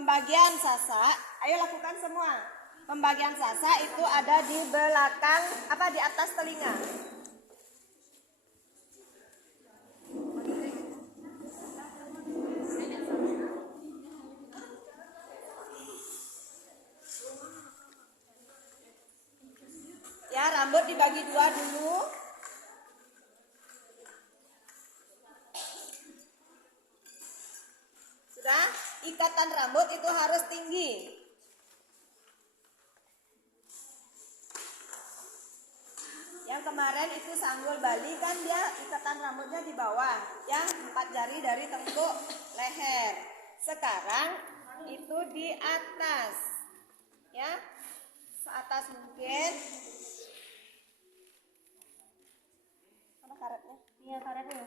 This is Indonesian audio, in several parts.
Pembagian sasak, ayo lakukan semua. Pembagian sasak itu ada di belakang, di atas telinga. Ya, rambut dibagi dua dulu. Sudah, ikatan rambut itu harus tinggi. Yang kemarin itu Sanggul Bali kan dia ikatan rambutnya di bawah, yang 4 jari dari tengkuk leher. Sekarang itu di atas, ya, seatas mungkin. Mana karetnya? Iya, karetnya.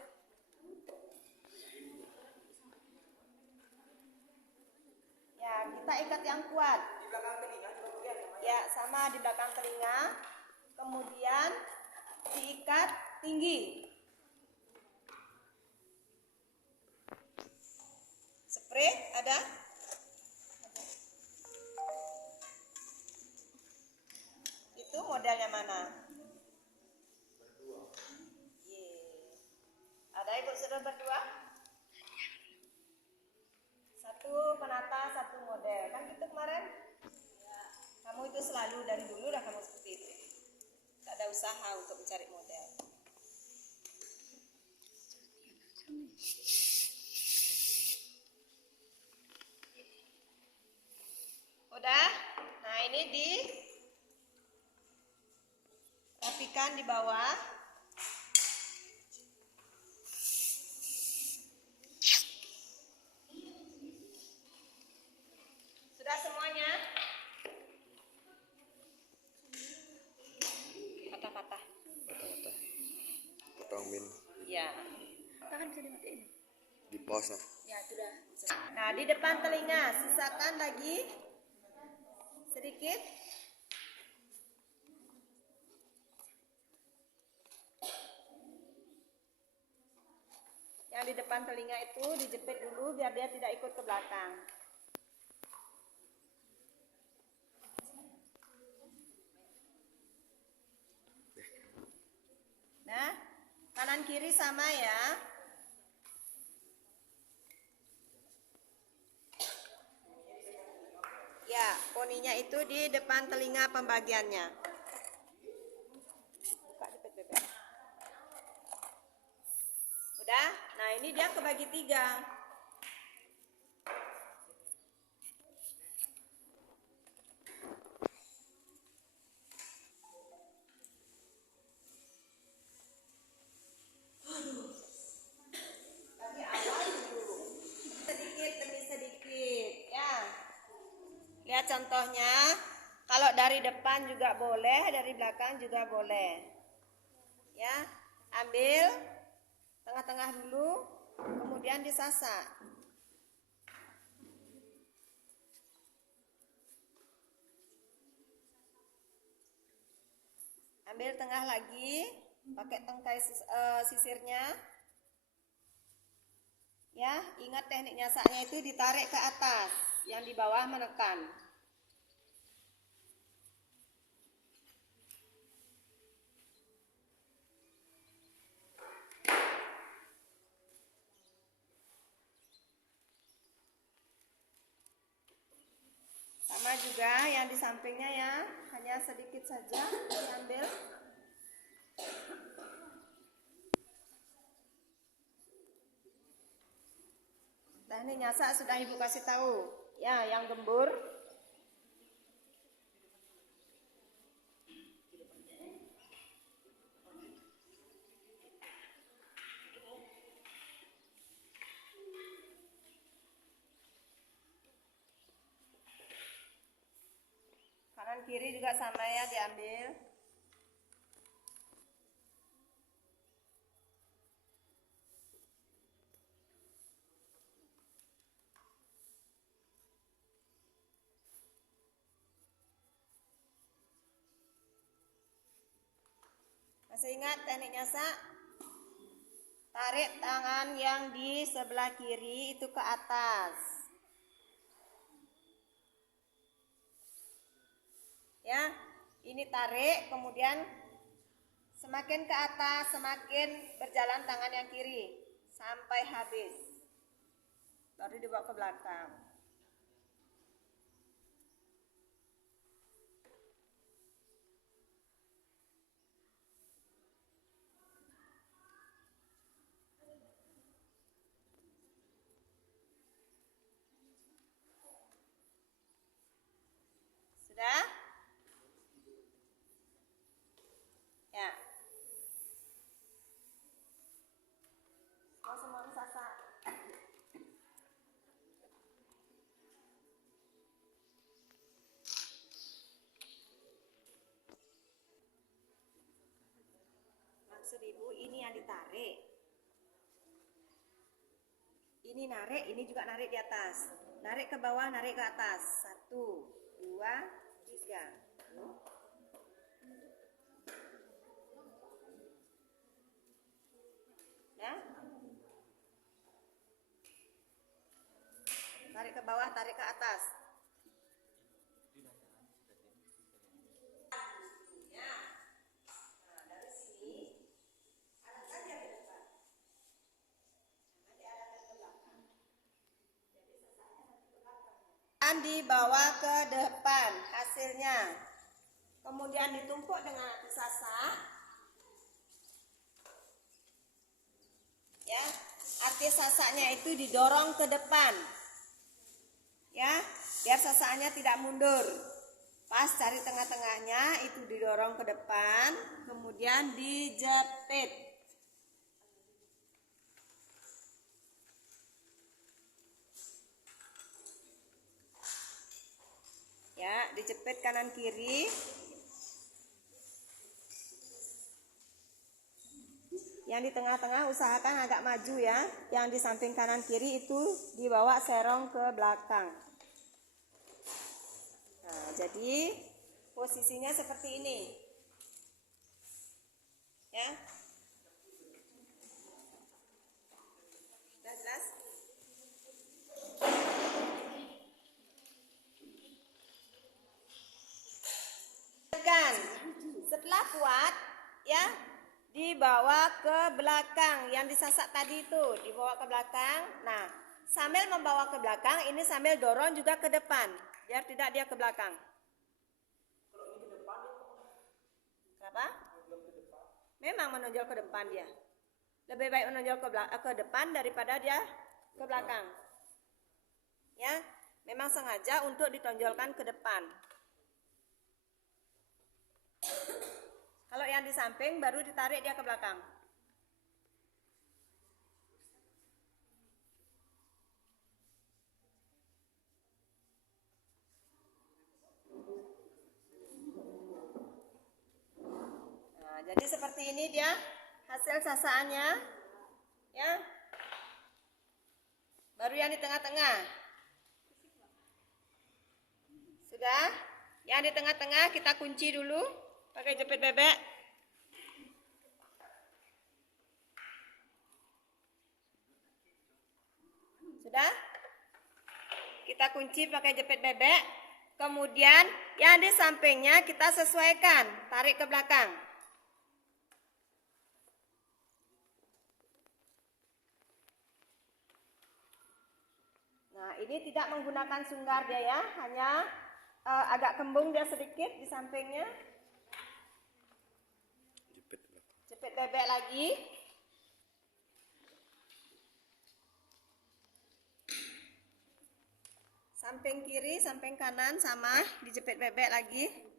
Ya, kita ikat yang kuat. Di belakang telinga juga ya, sama di belakang telinga. Kemudian diikat tinggi. Spray ada? Itu modelnya mana? Berdua. Ada ibu sudah berdua? Satu penata, satu model. Kan gitu kemarin? Kamu itu selalu dari dulu dah kamu seperti itu. Tak ada usaha untuk mencari model. Udah? Nah, ini dirapikan di bawah. Sudah semuanya? Patah-patah. Patah-patah. Potong min. Ya. Kan bisa dimatiin. Di pause. Ya, sudah. Nah, di depan telinga sisakan lagi sedikit. Yang di depan telinga itu dijepit dulu biar dia tidak ikut ke belakang. Nah, kanan kiri sama ya. Ya, poninya itu di depan telinga pembagiannya. Buka jepit bebek. Udah? Nah, ini dia kebagi 3. Dari awal dulu. Sedikit demi sedikit, ya. Lihat contohnya. Kalau dari depan juga boleh, dari belakang juga boleh. Ya, ambil tengah-tengah dulu, kemudian disasak. Ambil tengah lagi, pakai tangkai sisirnya. Ya, ingat teknik nyasaknya itu ditarik ke atas, yang di bawah menekan. Sama juga yang di sampingnya ya, hanya sedikit saja diambil. Teknik nyasak sudah ibu kasih tahu. Ya, yang gembur. Kanan kiri juga sama ya, diambil. Masih ingat teknik nyasak? Tarik tangan yang di sebelah kiri itu ke atas. Ya, ini tarik, kemudian semakin ke atas, semakin berjalan tangan yang kiri sampai habis. Baru dibawa ke belakang. Sudah? Ya. Semua sasa. Maksud ibu ini yang ditarik. Ini narik, ini juga narik di atas. Narik ke bawah, narik ke atas. 1, 2, 3. Ya. Tarik ke bawah, tarik ke atas. Dan dibawa ke depan hasilnya. Kemudian ditumpuk dengan api sasak. Ya, api sasaknya itu didorong ke depan. Ya, biar sasaknya tidak mundur. Pas cari tengah-tengahnya itu didorong ke depan, kemudian dijepit. Ya, dijepit kanan kiri. Yang di tengah-tengah usahakan agak maju ya. Yang di samping kanan kiri itu dibawa serong ke belakang. Nah, jadi posisinya seperti ini. Ya. Sudah jelas? Setelah kuat, ya, dibawa ke belakang. Yang disasak tadi itu dibawa ke belakang. Nah, sambil membawa ke belakang, ini sambil dorong juga ke depan, biar tidak dia ke belakang. Kenapa? Memang menonjol ke depan dia. Lebih baik menonjol ke depan daripada dia ke belakang. Ya, memang sengaja untuk ditonjolkan ke depan. Kalau yang di samping baru ditarik dia ke belakang. Nah, jadi seperti ini dia hasil sasaannya. Ya. Baru yang di tengah-tengah. Sudah? Yang di tengah-tengah kita kunci dulu pakai jepit bebek. Sudah? Kita kunci pakai jepit bebek. Kemudian yang di sampingnya kita sesuaikan, tarik ke belakang. Nah, ini tidak menggunakan sunggar dia ya, hanya agak kembung dia sedikit di sampingnya. Jepit bebek lagi. Samping kiri, samping kanan sama, dijepit bebek lagi.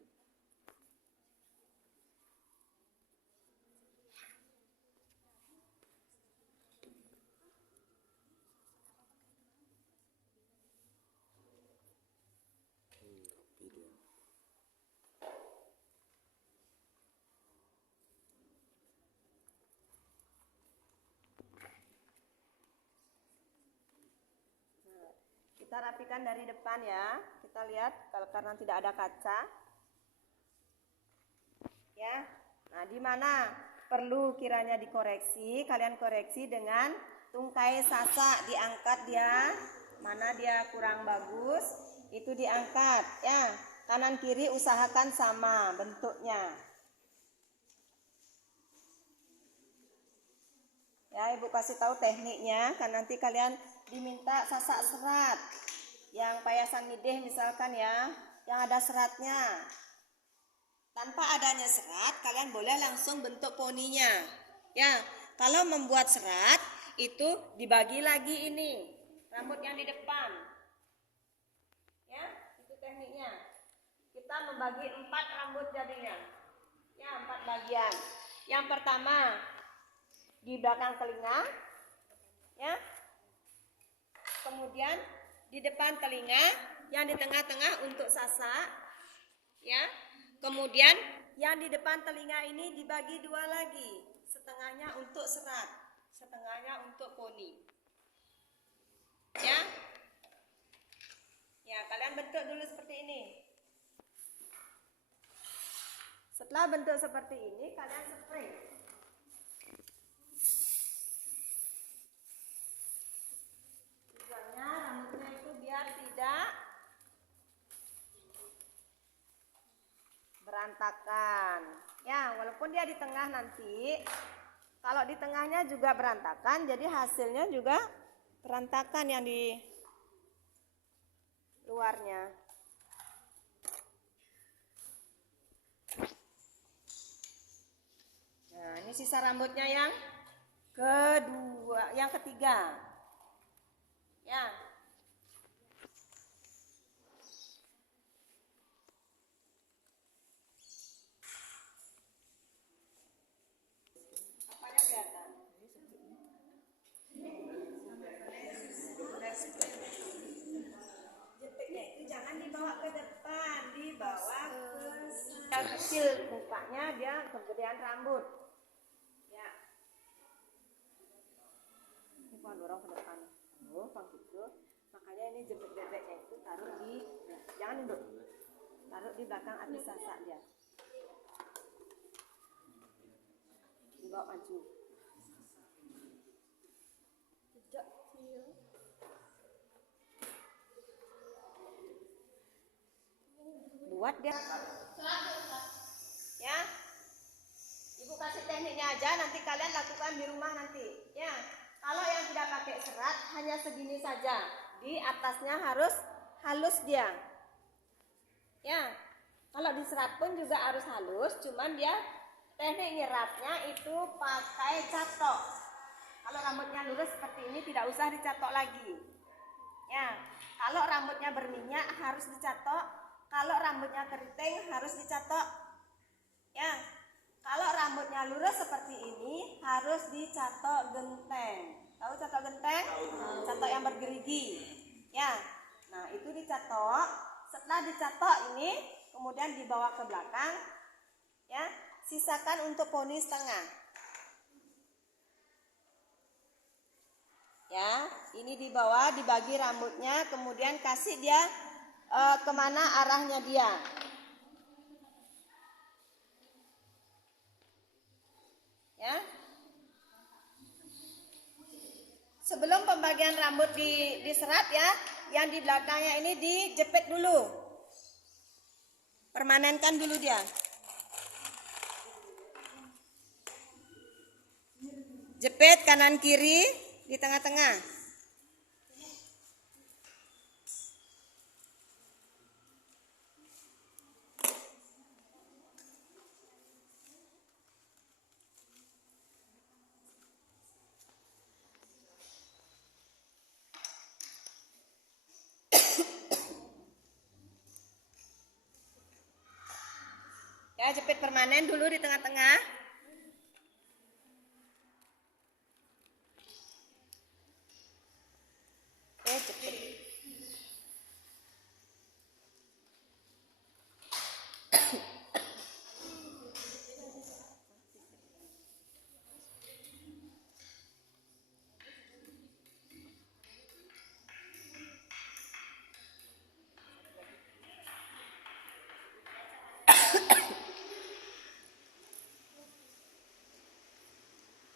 Kita rapikan dari depan ya. Kita lihat kalau karena tidak ada kaca. Ya. Nah, di mana perlu kiranya dikoreksi, kalian koreksi dengan tungkai sasak, diangkat dia. Mana dia kurang bagus, itu diangkat ya. kanan kiri usahakan sama bentuknya. Ya, Ibu kasih tahu tekniknya, kan nanti kalian diminta sasak serat. Yang payasan mideh misalkan ya, yang ada seratnya. Tanpa adanya serat, kalian boleh langsung bentuk poninya. Ya, kalau membuat serat, itu dibagi lagi ini, rambut yang di depan. Ya, itu tekniknya. Kita membagi 4 rambut jadinya. Ya, 4 bagian. Yang pertama, di belakang telinga, ya. Kemudian di depan telinga, yang di tengah-tengah untuk sasak, ya. Kemudian yang di depan telinga ini dibagi 2 lagi, setengahnya untuk serat, setengahnya untuk poni. Ya. Ya, kalian bentuk dulu seperti ini. Setelah bentuk seperti ini, kalian spray. Rambutnya itu biar tidak berantakan. Ya, walaupun dia di tengah nanti, kalau di tengahnya juga berantakan, jadi hasilnya juga berantakan yang di luarnya. Nah, ini sisa rambutnya yang kedua, yang ketiga. Ya. Apanya kelihatan? Jepitnya itu jangan dibawa ke depan, dibawa ke kecil mukanya, dia kegedean rambut. Ya. Ini pohon dorong ke depan. Oh, gitu. Makanya ini jepit bebeknya itu taruh di, jangan induk, taruh di belakang atas sasak dia. Dibawa maju. Buat dia. Ya. Ibu kasih tekniknya aja, nanti kalian lakukan di rumah nanti. Ya. Kalau yang tidak pakai serat hanya segini saja. Di atasnya harus halus dia. Ya. Kalau diserat pun juga harus halus, cuman dia teknik nyeratnya itu pakai catok. Kalau rambutnya lurus seperti ini tidak usah dicatok lagi. Ya. Kalau rambutnya berminyak harus dicatok, kalau rambutnya keriting harus dicatok. Ya. Kalau rambutnya lurus seperti ini harus dicatok genteng. Tahu catok genteng? Catok yang bergerigi. Ya. Nah, itu dicatok. Setelah dicatok ini kemudian dibawa ke belakang. Ya, sisakan untuk poni setengah. Ya, ini dibawa, dibagi rambutnya, kemudian kasih dia kemana arahnya dia. Ya. Sebelum pembagian rambut diserat ya, yang di belakangnya ini dijepit dulu. Permanenkan dulu dia. Jepit kanan kiri di tengah-tengah. Ya, jepit permanen dulu di tengah-tengah. Oke, jepit.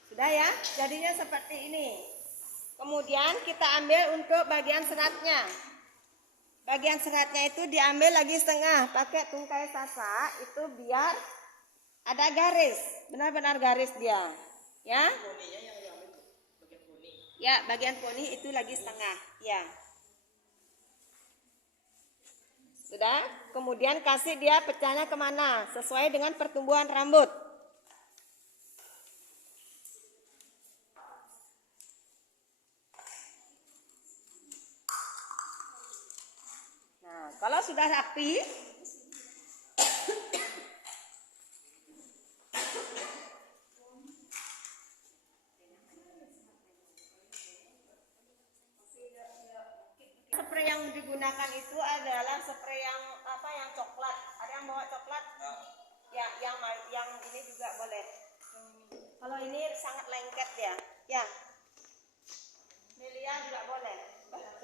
Sudah ya, jadinya seperti ini. Kemudian kita ambil untuk bagian seratnya. bagian seratnya itu diambil lagi setengah pakai tungkai sasak itu biar ada garis, benar-benar garis dia, ya. Ya, bagian poni itu lagi setengah, ya. Sudah, kemudian kasih dia pecahnya kemana, sesuai dengan pertumbuhan rambut. Nah, kalau sudah rapi, spray yang digunakan itu adalah spray yang apa, yang coklat. Ada yang bawa coklat? Ya, yang ini juga boleh. Kalau ini sangat lengket ya. Ya. Melia juga boleh.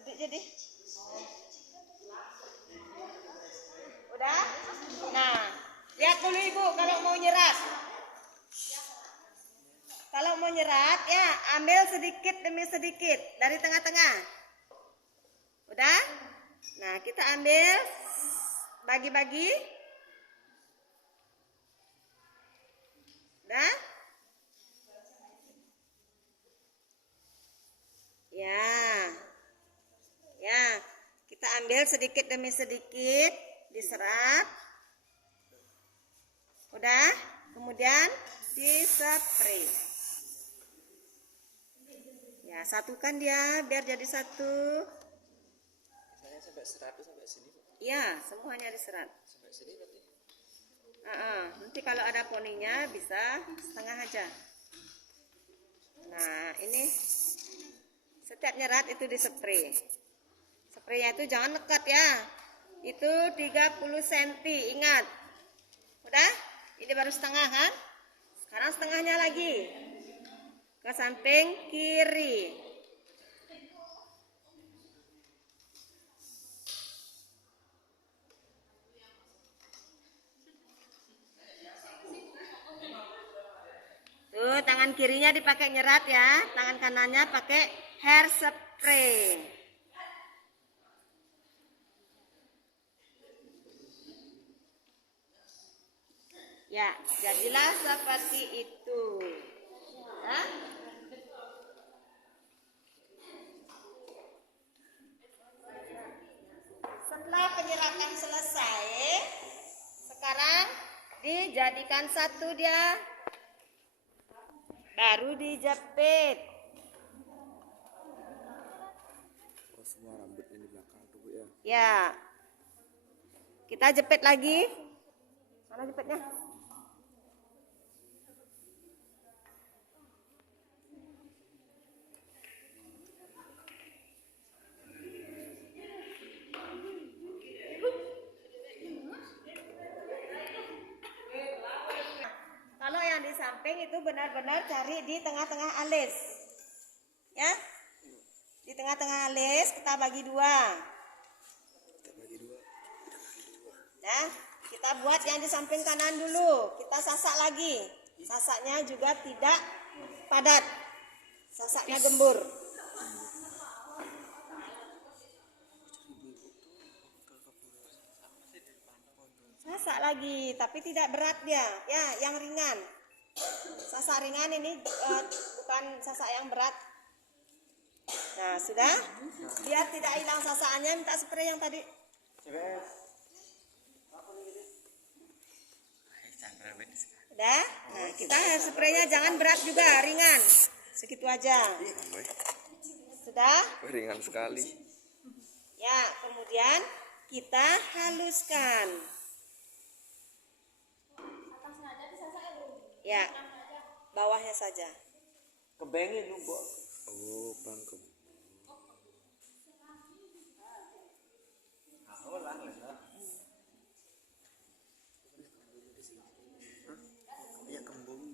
Duduk jadi. Udah? Nah, lihat dulu Ibu kalau mau nyerat. Kalau mau nyerat ya, ambil sedikit demi sedikit dari tengah-tengah. Udah? Nah, kita ambil bagi-bagi. Udah? Ya. Ya, kita ambil sedikit demi sedikit, diserat. Udah? Kemudian dispray. Ya, satukan dia biar jadi satu. Misalnya sampai 100 sampai sini. Iya, semuanya diserat. Sampai sini berarti. Nanti kalau ada poninya bisa setengah aja. Nah, ini setiap nyerat itu dispray. Spraynya itu jangan lekat ya. Itu 30 cm, ingat. Udah? Ini baru setengah kan? Sekarang setengahnya lagi. Ke samping kiri. Tuh, tangan kirinya dipakai nyerat ya, tangan kanannya pakai hair spray. Ya, jadilah seperti itu. Hah? Setelah penyeratan selesai, sekarang dijadikan satu dia. Baru dijepit. Oh, semua rambutnya di belakang tuh Bu ya. Ya. Kita jepit lagi. Mana jepitnya? Kalau yang di samping itu benar-benar cari di tengah-tengah alis. Ya. Di tengah-tengah alis kita bagi dua. Kita bagi dua. Nah, kita buat yang di samping kanan dulu. Kita sasak lagi. Sasaknya juga tidak padat. Sasaknya gembur. Sasak lagi, tapi tidak berat dia. Ya, yang ringan. Sasak ringan ini bukan sasak yang berat. Nah, sudah? Biar tidak hilang sasakannya, minta spray yang tadi. Udah? Nah, kita spraynya jangan berat juga, ringan. Segitu aja. Sudah? Ringan sekali. Ya, kemudian kita haluskan. Ya, bawahnya saja. Kebengin lu, Bu. Oh, bangkem. Ya kembung.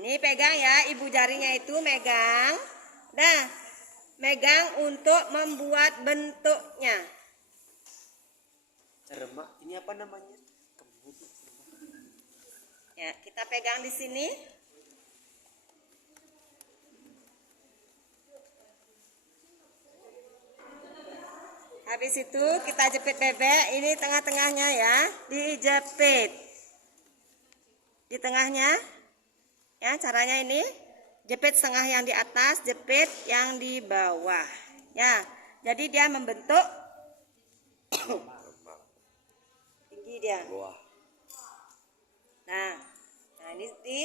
Ini pegang ya, ibu jarinya itu megang. Nah, megang untuk membuat bentuknya. Cermak. Ini apa namanya? Kembung. Ya, kita pegang di sini. Habis itu kita jepit bebek. Ini tengah-tengahnya ya, dijepit. Di tengahnya, ya caranya ini. Jepit setengah yang di atas, jepit yang di bawah. Ya, jadi dia membentuk tinggi dia. Wah. Nah ini di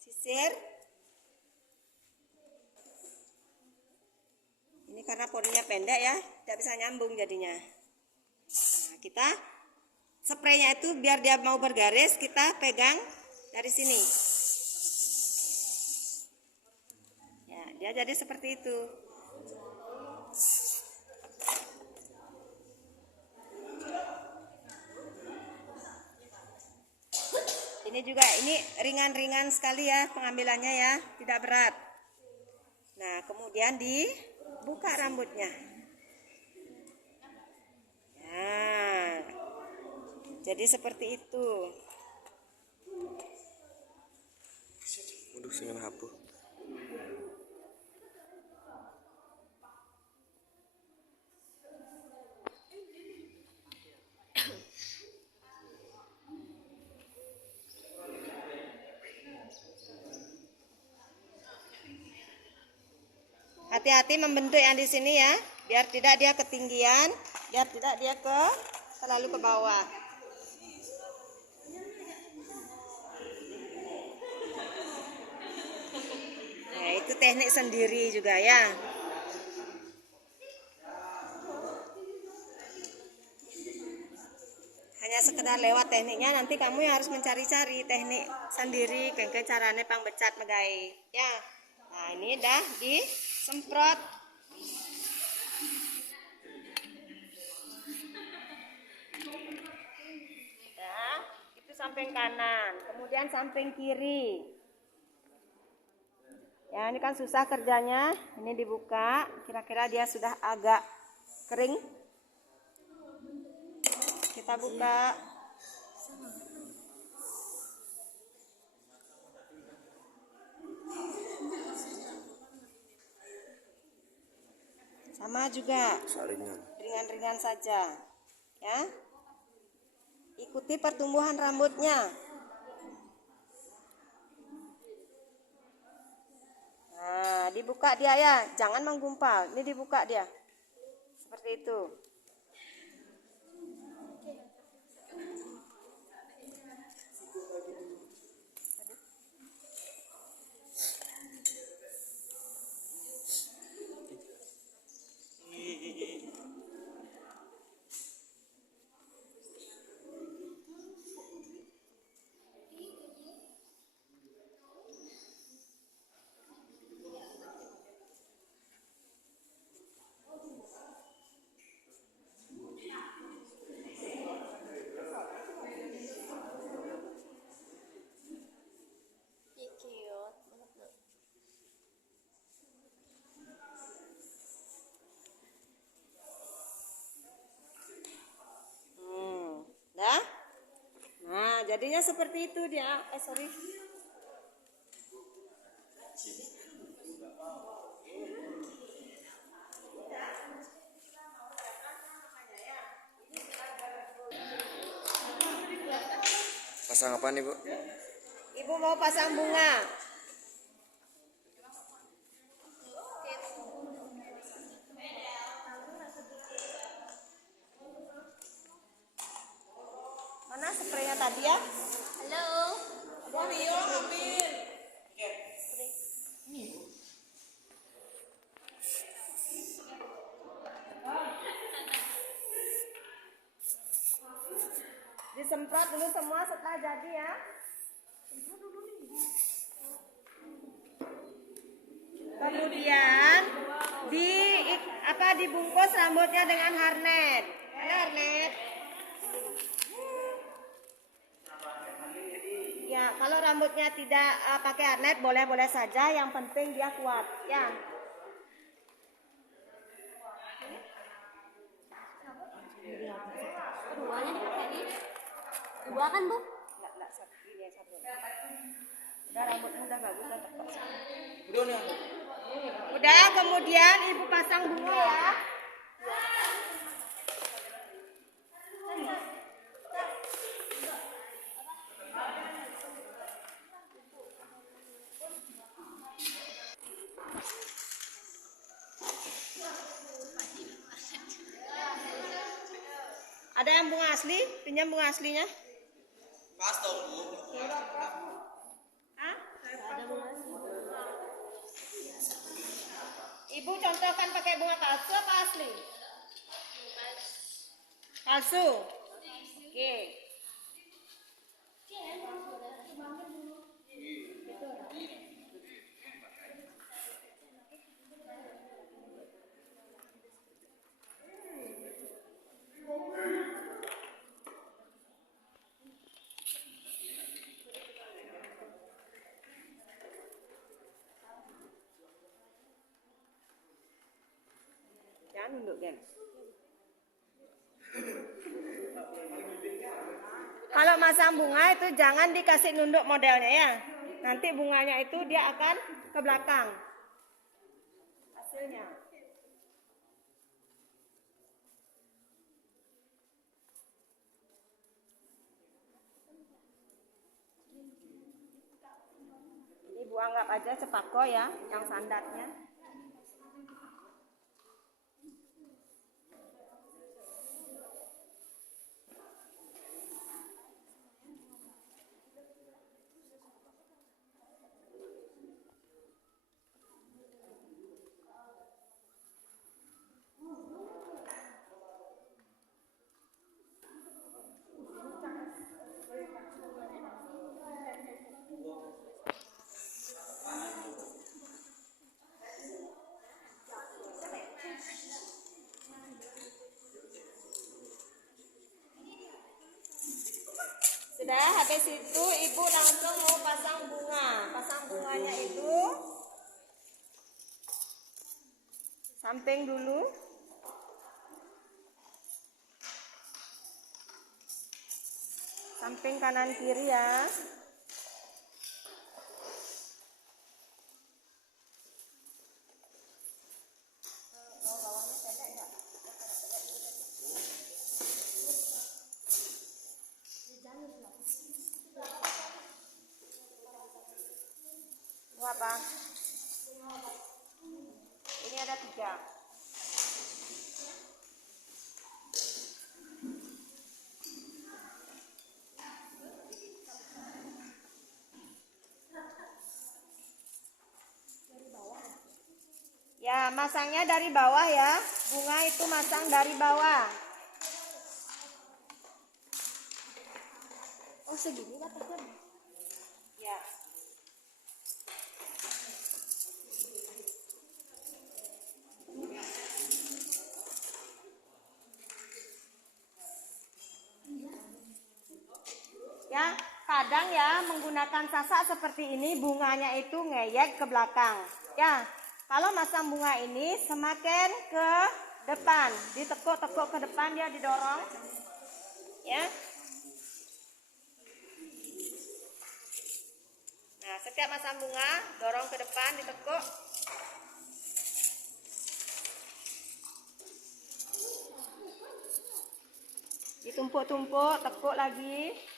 sisir. Ini karena porinya pendek ya, tidak bisa nyambung jadinya. Nah, kita spraynya itu biar dia mau bergaris, kita pegang dari sini. Ya, dia jadi seperti itu. Ini juga, ini ringan-ringan sekali ya pengambilannya ya, tidak berat. Nah, kemudian dibuka rambutnya. Nah, jadi seperti itu. Aduh, dengan hapu. Hati-hati membentuk yang di sini ya, biar tidak dia ketinggian, biar tidak dia terlalu ke bawah. Nah, itu teknik sendiri juga ya. Hanya sekedar lewat tekniknya, nanti kamu yang harus mencari-cari teknik sendiri, kayak caranya pangbecat megai. Ya. Nah, ini dah disemprot. Ya, itu samping kanan, kemudian samping kiri. Ya, ini kan susah kerjanya. Ini dibuka, kira-kira dia sudah agak kering. Kita buka. Sama juga, Saringan. ringan-ringan saja, ya. Ikuti pertumbuhan rambutnya. Nah, dibuka dia ya, jangan menggumpal. Ini dibuka dia, seperti itu. Nah, jadinya seperti itu dia. Sorry. Pasang apa nih, Bu? Ibu mau pasang bunga. Mana spraynya tadi ya? Halo. Disemprot dulu semua setelah jadi ya. Kemudian dibungkus rambutnya dengan harnet. Ada harnet. Ya, kalau rambutnya tidak pakai harnet boleh-boleh saja, yang penting dia kuat, ya. Keduanya dipakai ini. Dua kan, Bu? Enggak, satu ini satu. Udah, rambutmu udah bagus, udah tepat. Udah, kemudian ibu pasang bunga ya. yang bunga asli, pinjam bunga aslinya. Pas dong, Bu. Hah? Ada bunga sih. Ibu contohkan pakai bunga palsu apa asli? Palsu. Oke. Jangan nunduk, Gen. Kalau masang bunga itu jangan dikasih nunduk modelnya ya. Nanti bunganya itu dia akan ke belakang. Hasilnya. Ini Bu anggap aja cepako ya, yang standarnya. Sudah, habis itu ibu langsung mau pasang bunga. Pasang bunganya itu samping dulu. Samping kanan kiri ya. Mau apa? Ini ada 3. Ya, masangnya dari bawah ya. Bunga itu masang dari bawah. Oh segini batasnya. Ya. Ya, kadang ya menggunakan sasak seperti ini bunganya itu ngeyek ke belakang. Ya, kalau masang bunga ini semakin ke depan, ditekuk-tekuk ke depan dia didorong. Ya. Nah, setiap masang bunga dorong ke depan, ditekuk. Ditumpuk-tumpuk, tekuk lagi.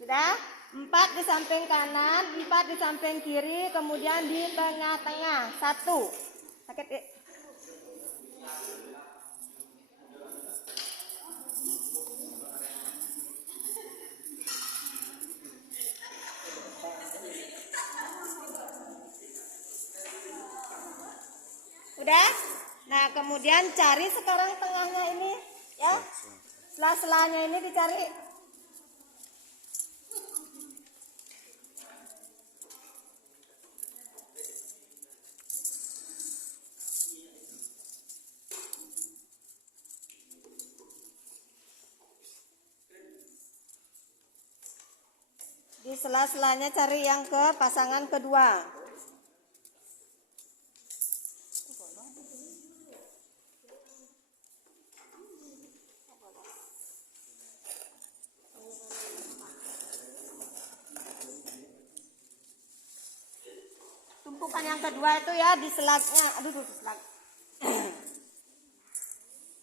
Sudah? 4 di samping kanan, 4 di samping kiri, kemudian di tengah-tengah. 1. Sakit. Udah? Nah, kemudian cari sekarang tengahnya ini, ya. Sela-selanya ini dicari. Di sela-selanya cari yang ke pasangan kedua. Tumpukan yang kedua itu ya di selagnya. Aduh, selag.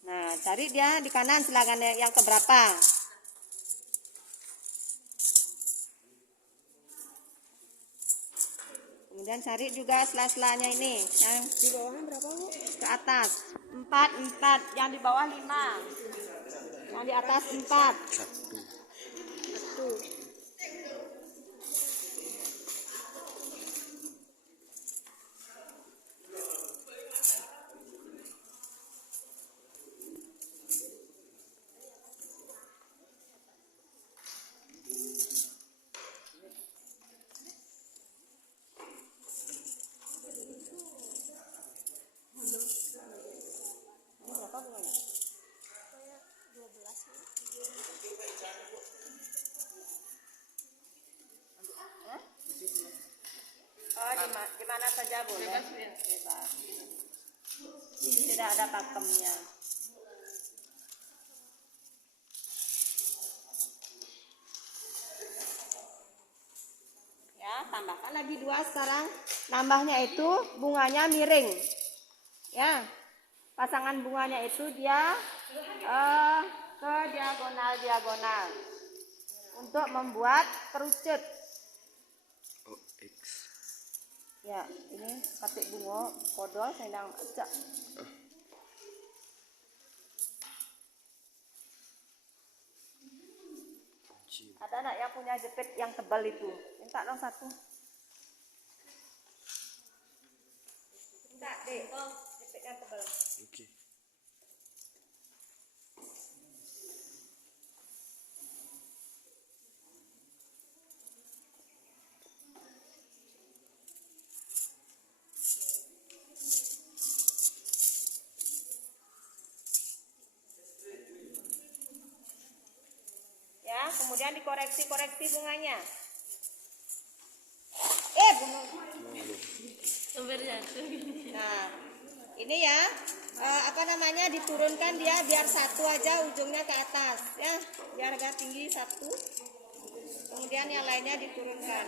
Nah, cari dia di kanan silakan yang keberapa. Kemudian cari juga sela-selanya ini, yang Di bawahnya berapa, Bu? ke atas 4, yang di bawah 5, yang di atas 4. Satu. Ini berapa bunganya? Kayak 12 nih. Oh, di mana saja boleh? Bebas. Itu tidak ada pakemnya. Ya, tambahkan lagi 2 sekarang. Nambahnya itu bunganya miring. Ya, pasangan bunganya itu dia ke diagonal untuk membuat kerucut. Oh, X. Ya, ini pakai bunga kodol sedang acak. Ada anak yang punya jepit yang tebal itu? Minta dong 1. Minta deh, jepit yang tebal. Oke. Ya, kemudian dikoreksi bunganya. Bunga. Hampir jatuh. Nah, ini ya, diturunkan dia biar 1 aja ujungnya ke atas, ya, biar agak tinggi 1. Kemudian yang lainnya diturunkan.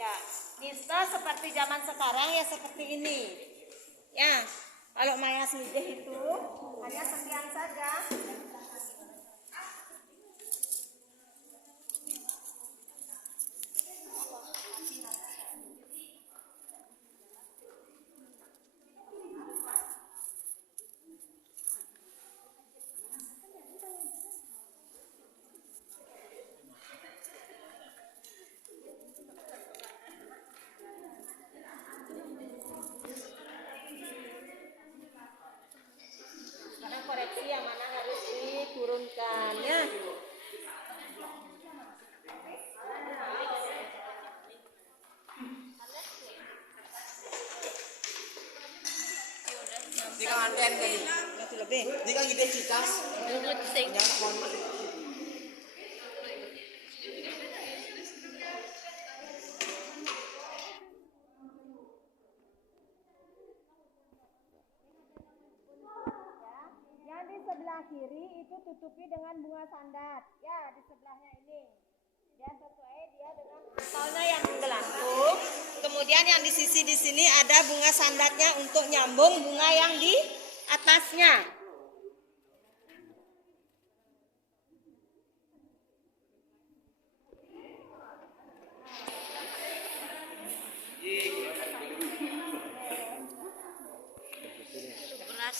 Ya, bisa seperti zaman sekarang ya seperti ini. Ya, kalau mayas mideh itu hanya sekian saja. Sekarang koreksi yang mana harus diturunkan ya. Di kan anten kali. Itu lebih. Di kan gede citas. Nunggu sing. Jangan kon. Yang di sebelah kiri itu tutupi dengan bunga sandat. Ya, di sebelahnya ini. Ya, sesuai dia dengan asalnya yang menggelantung. Kemudian yang di sisi di sini ada bunga sandatnya untuk nyambung bunga yang di atasnya. Berat.